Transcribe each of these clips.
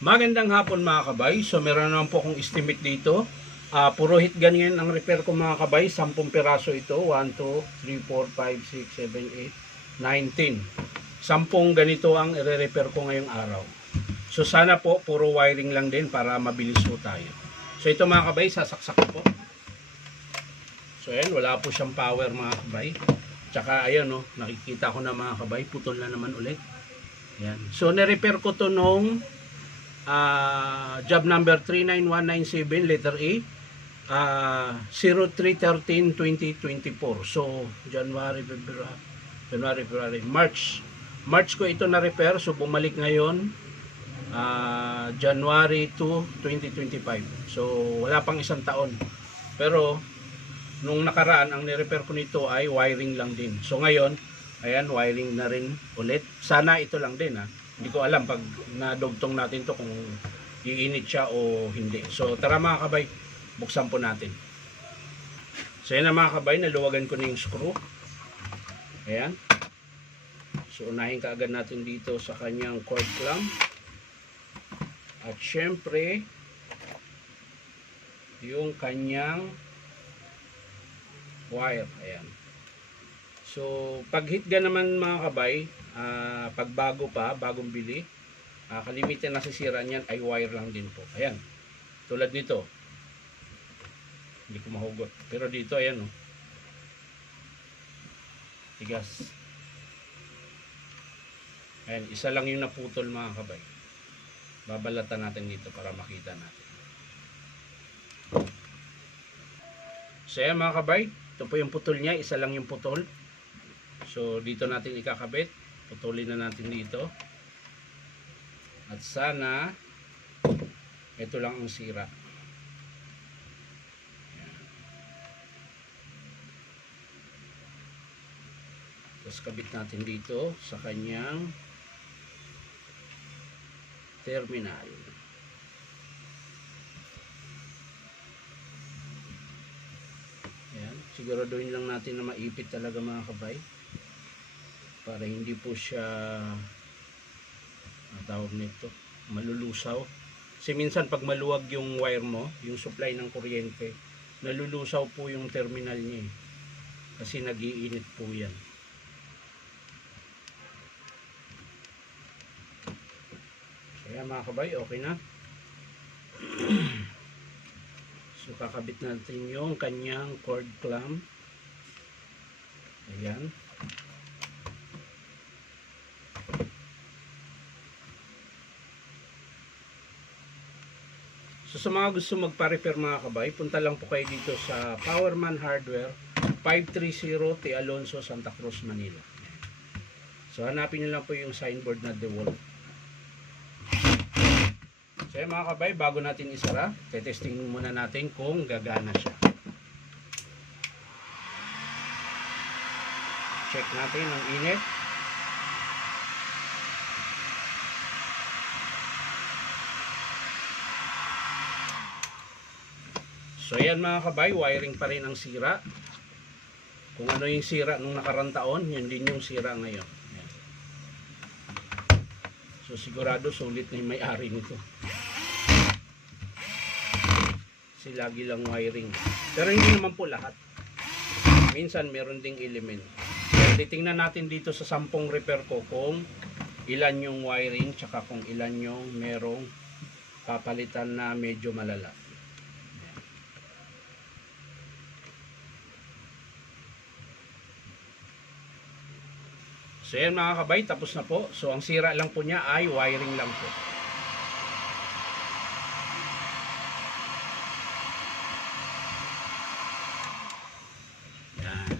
Magandang hapon mga kabay. So meron naman po akong estimate dito. Puro hit ganyan ang repair ko mga kabay. 10 piraso ito. 1, 2, 3, 4, 5, 6, 7, 8, 9, 10. 10 ganito ang i-repair ko ngayong araw. So sana po puro wiring lang din para mabilis po tayo. So ito mga kabay, sasaksak ko po. So ayan, wala po siyang power mga kabay. Tsaka ayan no, nakikita ko na mga kabay, putol na naman ulit. Ayan. So ni-repair ko to nung job number 39197 letter A, 03/13/2024. So January, February, March ko ito na repair. So bumalik ngayon January 2, 2025. So wala pang isang taon. Pero nung nakaraan ang ni-repair ko nito ay wiring lang din. So ngayon, ayan, wiring na rin ulit. Sana ito lang din ha. Hindi ko alam pag nadugtong natin to kung iinit siya o hindi. So tara mga kabay, buksan po natin. So yan na mga kabay, naluwagan ko na yung screw. Ayan. So unahin kaagad natin dito sa kanyang cord clamp. At syempre, yung kanyang wire. Ayan. So pag hit gun naman mga kabay, pag bagong bili, kalimitan na sisira niyan ay wire lang din po. Ayan, tulad nito, hindi ko mahugot, pero dito ayan oh, tigas. Ayan, isa lang yung naputol mga kabay. Babalatan natin dito para makita natin. So ayan mga kabay, ito po yung putol niya, isa lang yung putol. So dito natin ikakabit. Putulin na natin dito. At sana ito lang ang sira. Ayan. Tapos kabit natin dito sa kanyang terminal. Ayan. Siguraduhin lang natin na maipit talaga mga kabay, para hindi po siya tawag nito, malulusaw. Kasi minsan pag maluwag yung wire mo, yung supply ng kuryente, nalulusaw po yung terminal niya kasi nag-iinit po yan. Kaya mga kabay, okay na. So kakabit natin yung kanyang cord clamp. Ayan. So sa mga gusto magpa-repair mga kabay, punta lang po kayo dito sa Powerman Hardware, 530 T. Alonso, Santa Cruz, Manila. So hanapin nyo lang po yung signboard na DeWalt. So yan mga kabay, bago natin isara, testing muna natin kung gagana siya. Check natin ang init. So ayan mga kabay, wiring pa rin ang sira. Kung ano yung sira nung nakarang taon, yun din yung sira ngayon. Ayan. So sigurado sulit na yung may-ari nito. Kasi lagi lang wiring. Pero hindi naman po lahat. Minsan meron ding element. Kaya titingnan natin dito sa 10 repair ko kung ilan yung wiring, tsaka kung ilan yung merong papalitan na medyo malala. So yan mga kabay, tapos na po. So ang sira lang po niya ay wiring lang po. Yan.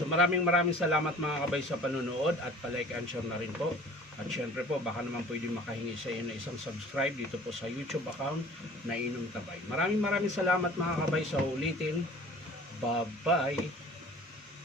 So maraming salamat mga kabay sa panunood at palike and share na rin po. At syempre po, baka naman pwede makahingi sa iyo na isang subscribe dito po sa YouTube account na Inom Tabay. Maraming salamat mga kabay sa ulitin. Bye-bye.